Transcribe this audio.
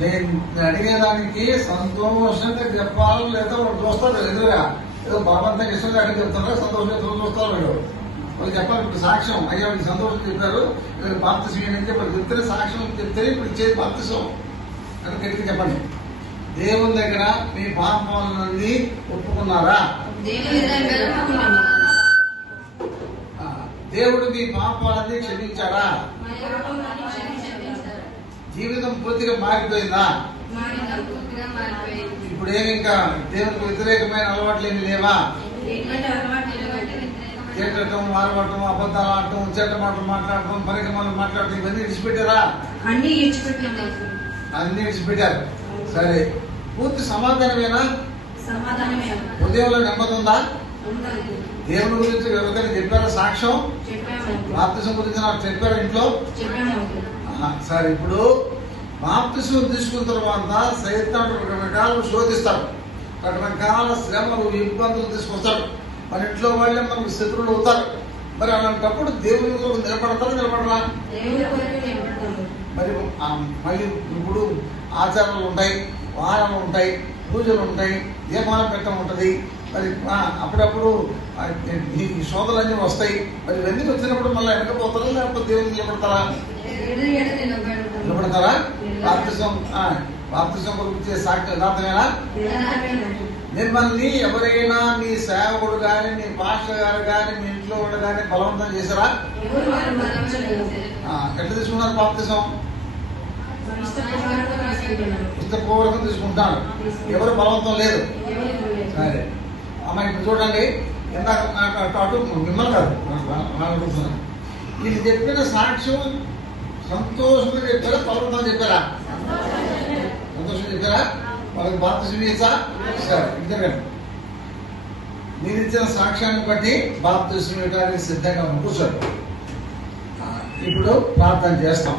నేను అడిగేదానికి సంతోషంగా చెప్పాలి, లేదా వాళ్ళు చూస్తారు ఎదురుగా ఏదో బాబంతా ఇష్టంగా అడిగి చెప్తారు, సంతోషంగా చూస్తారు వాళ్ళు చెప్పాలి. ఇప్పుడు సాక్ష్యం అయ్యా వీళ్ళు సంతోషం చెప్పారు, వీళ్ళు బాప్తిసం అని చెప్పి చెప్తే సాక్ష్యం చెప్తే ఇప్పుడు ఇచ్చేది బాప్తిసం అని గట్టిగా చెప్పండి. దేవుని దగ్గర మీ పాపాలన్నీ ఒప్పుకున్నారా? దేవుడు మీ పాపాలన్నీ క్షమించాడా? జీవితం పూర్తిగా మారిపోయిందా? ఇప్పుడు ఏమి ఇంకా దేవునికి వ్యతిరేకమైన అలవాట్లు ఏమి లేవా? తిట్టడం, మారవటం, అబద్ధాలు ఆడటం, చెడ్డ మాటలు మాట్లాడటం, పరిగమాలు మాట్లాడటం ఇవన్నీ విడిచిపెట్టారా? అన్ని విడిచిపెట్టారు. సరే, పూర్తి సమాధానమేనా? హృదయంలో నెమ్మది ఉందా? దేవుని గురించి ఎవరికైనా చెప్పారా? సాక్ష్యం బాప్తిసం గురించి నాకు చెప్పారా ఇంట్లో? సరే, ఇప్పుడు బాప్తిసం తీసుకున్న తర్వాత సైతాను రకరకాలు శోధిస్తాడు, రకరకాల శ్రమలు ఇబ్బందులు తీసుకొస్తాడు, మన ఇంట్లో వాళ్ళే మనకు శత్రువులు అవుతారు. మరి అలాంటప్పుడు దేవుని కొరకు నిలబడతారా? నిలబడరా? మరి మళ్ళీ ఇప్పుడు ఆచారాలు ఉంటాయి, వారాలు ఉంటాయి, పూజలు ఉంటాయి, దీపాలు పెట్టడం ఉంటుంది. మరి అప్పుడప్పుడు ఈ శోధలన్నీ వస్తాయి. మరి ఇవన్నీ వచ్చినప్పుడు మళ్ళీ వెనకపోతారా లేకపోతే దేవుని నిలబడతారా? నిలబడతారా? బాప్తిసం కొరకు ఇచ్చే సాక్ష్యం యథార్థమేనా? మిమ్మల్ని ఎవరైనా మీ సేవకుడు గాని, మీ పాస్టర్ గారు గాని, మీ ఇంట్లో వాళ్ళు గాని బలవంతం చేశారా? ఎట్లా తీసుకున్నారు బాప్తిసం? ఇష్టపూర్వకం తీసుకుంటాను, ఎవరు బలవంతం లేదు. సరే అమ్మ, ఇప్పుడు చూడండి, ఇందాక అటు మిమ్మల్ని కాదు అడుగుతున్నాను, వీళ్ళు చెప్పిన సాక్ష్యం సంతోషంగా చెప్పారా? బలవంతం చెప్పారా? సంతోషం చెప్పారా? వాళ్ళకి బాప్తిసం ఇచ్చా? సరే, ఇద్దరు మీరు ఇచ్చిన సాక్ష్యాన్ని బట్టి బాప్తిసం ఇవ్వడానికి సిద్ధంగా కూర్చోండి. ఇప్పుడు ప్రార్థన చేస్తాం.